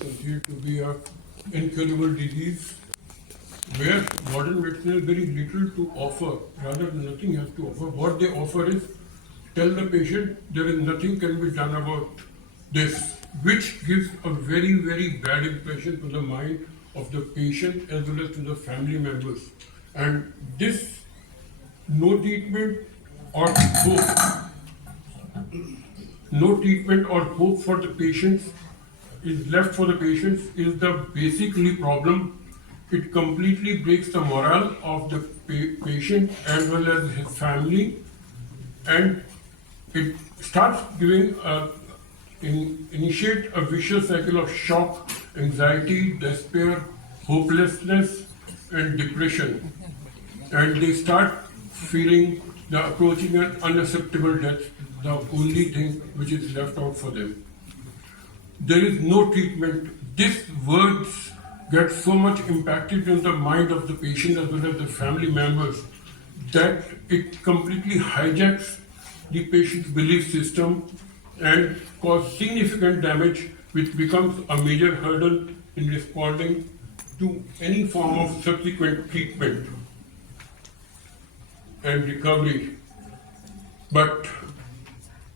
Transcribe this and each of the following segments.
considered to be an incurable disease where modern medicine has very little to offer, rather nothing has to offer. What they offer is tell the patient there is nothing can be done about this, which gives a very, very bad impression to the mind of the patient as well as to the family members. And this no treatment or hope, no treatment or hope for the patients is left for the patients is the basically problem. It completely breaks the morale of the patient as well as his family, and it starts giving initiate a vicious cycle of shock, anxiety, despair, hopelessness, and depression. And they start feeling the approaching an unacceptable death, the only thing which is left out for them. There is no treatment. These words get so much impacted in the mind of the patient as well as the family members that it completely hijacks the patient's belief system and causes significant damage, which becomes a major hurdle in responding to any form of subsequent treatment and recovery. But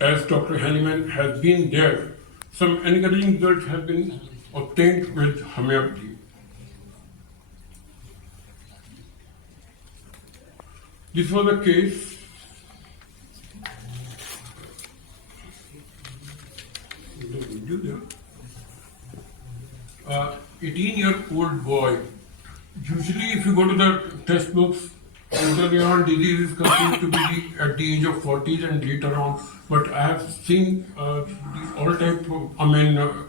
as Dr. Hanneman has been there, some encouraging results have been obtained with homeopathy. This was a case an 18-year-old boy. Usually, if you go to the textbooks, the Neuron Disease is considered to be at the age of 40s and later on. But I have seen all type of,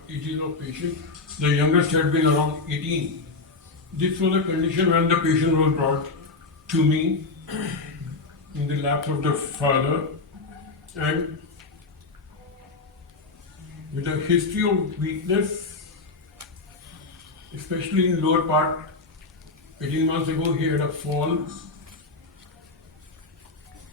ages of patients. The youngest had been around 18. This was a condition when the patient was brought to me in the lap of the father, and with a history of weakness, especially in lower part. 18 months ago, he had a fall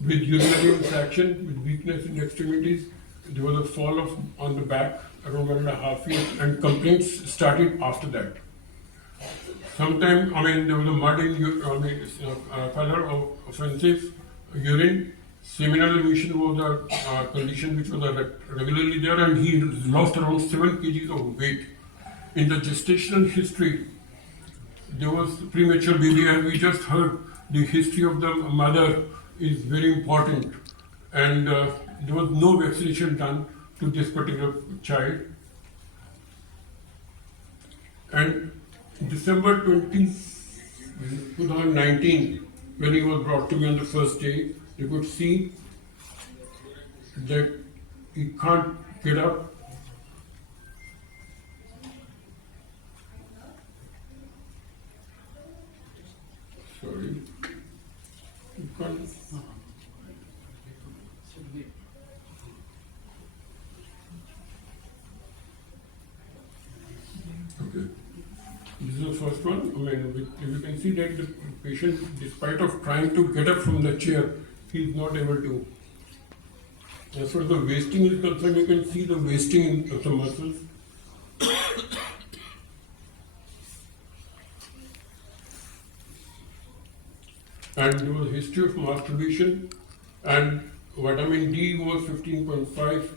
with urinary infection, with weakness in extremities. There was a fall on the back around 1.5 years, and complaints started after that. Sometime, there was a mud in color of offensive urine. Seminal emission was a condition which was regularly there, and he lost around 7 kgs of weight. In the gestational history, there was premature baby, and we just heard the history of the mother is very important, and there was no vaccination done to this particular child. And December 2019, when he was brought to me on the first day, you could see that he can't get up. Sorry. He can't. Okay. This is the first one. You can see that the patient, despite of trying to get up from the chair, he is not able to. As far as the wasting is concerned, you can see the wasting of the muscles. And there was a history of masturbation, and vitamin D was 15.5,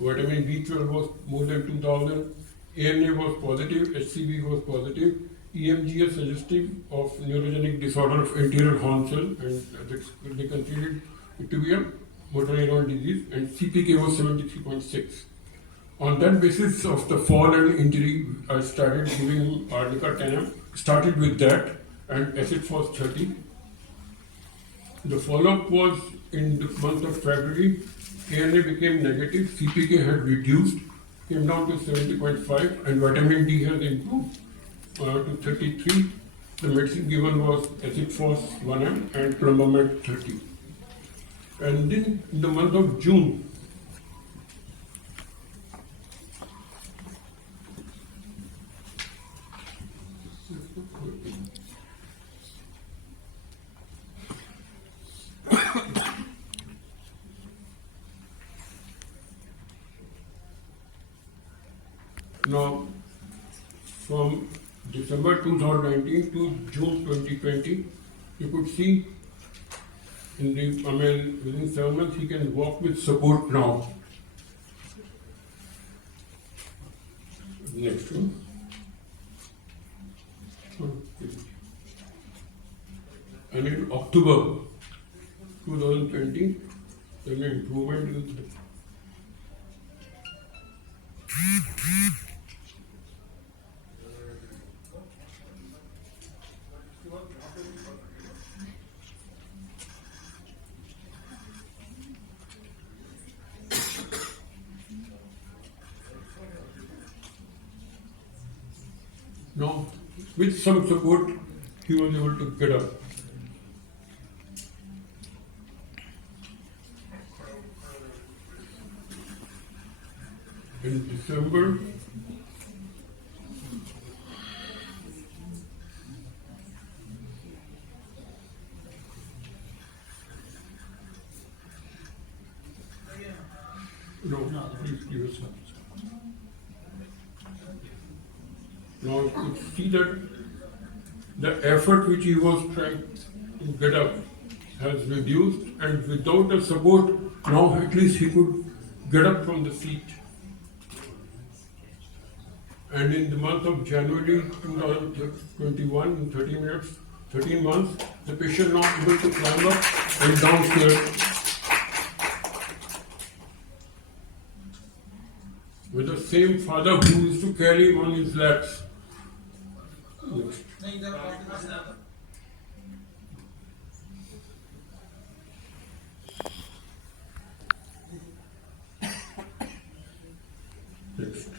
vitamin B12 was more than 2000, ANA was positive, HCV was positive, EMG is suggestive of neurogenic disorder of anterior horn cell, and they considered it to be a motor neuron disease, and CPK was 73.6. On that basis of the fall and injury, I started giving him arnica 10M, started with that, and acid was 30. The follow-up was in the month of February. ANA became negative, CPK had reduced, came down to 70.5, and vitamin D has improved to 33. The medicine given was acid phos 1M and clombamate 30. And then in the month of June, now from December 2019 to June 2020. You could see in the, within 7 months he can walk with support now. Next one. And in October 2020, there was an improvement in the now, with some support, he was able to get up. In December, please give us one. Now you could see that the effort which he was trying to get up has reduced, and without the support, now at least he could get up from the seat. And in the month of January 2021, in 13 months, the patient now able to climb up and downstairs with the same father who used to carry him on his laps. Next. Next.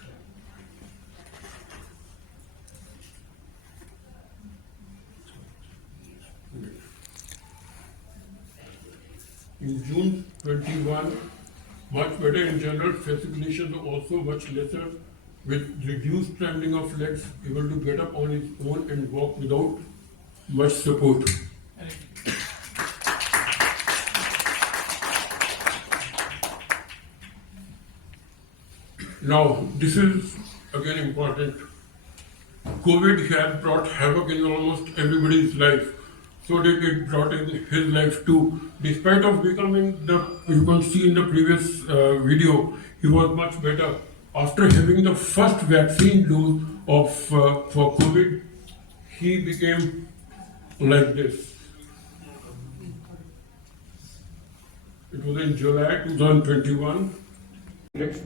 In June 21, much better in general, fasciculations are also much lesser, with reduced trembling of legs, able to get up on his own and walk without much support. Now, this is again important. COVID has brought havoc in almost everybody's life. So did it brought in his life too. Despite of becoming you can see in the previous video, he was much better. After having the first vaccine dose of for COVID, he became like this. It was in July 2021. Next.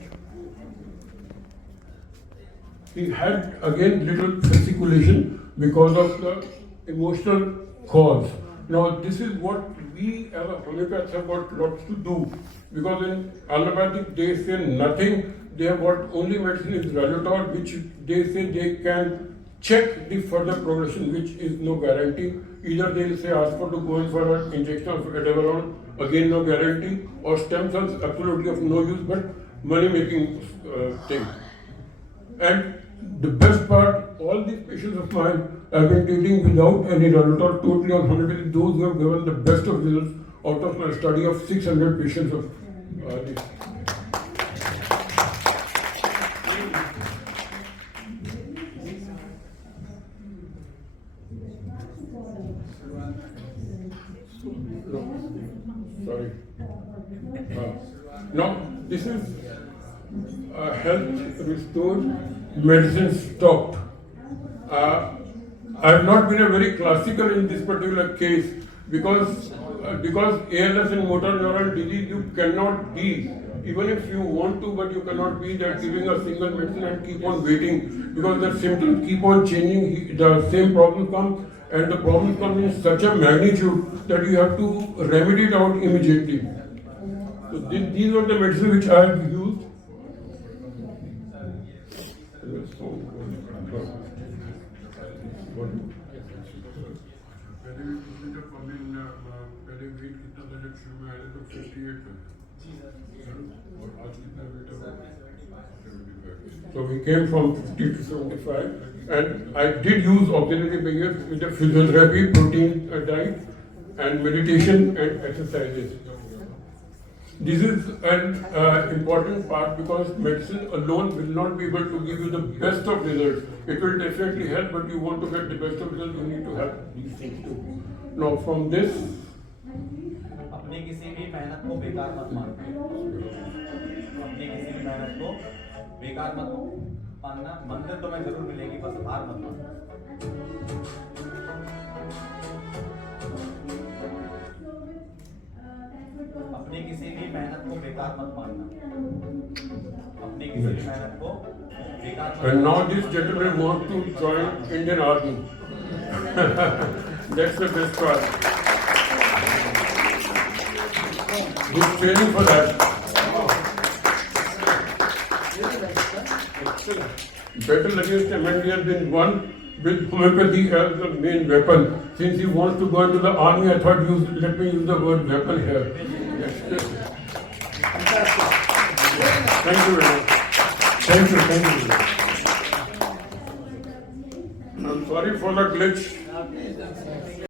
He had again little fasciculation because of the emotional cause. Now this is what we as a homeopaths have got lots to do, because in allopathic they say nothing. They have got only medicine is Ralutol, which they say they can check the further progression, which is no guarantee. Either they will say ask for to go in for an injection of Adaveron, again no guarantee, or stem cells absolutely of no use but money making thing. And the best part, all these patients of mine have been treating without any Ralutol, totally on homeopathy. Those who have given the best of results out of my study of 600 patients of this. Sorry. Now, this is health restored, medicine stopped. I have not been a very classical in this particular case because ALS and motor neuron disease you cannot be, even if you want to, but you cannot be that giving a single medicine and keep on waiting, because the symptoms keep on changing, the same problem comes, and the problem comes in such a magnitude that you have to remedy it out immediately. So these were the medicines which I have used. So we came from 50 to 75, and I did use auxiliary behaviors with the physiotherapy, protein diet, and meditation and exercises. This is an important part because medicine alone will not be able to give you the best of results. It will definitely help, but you want to get the best of results, you need to have these things too. Now from this, अपनी किसी भी मेहनत को बेकार मत मानना। अपनी किसी भी मेहनत को बेकार मत मानना। मंजिल तो मैं जरूर मिलेगी, बस हार मत मानना। अपनी किसी भी मेहनत को बेकार मत मानना। अपनी किसी भी मेहनत को बेकार मत। And now this gentleman wants to join Indian Army. That's the best part. He's training for that. Battle against MND has been won with homeopathy as the main weapon. Since he wants to go into the army, I thought let me use the word weapon here. Yes. Thank you very much. Thank you. I'm sorry for the glitch.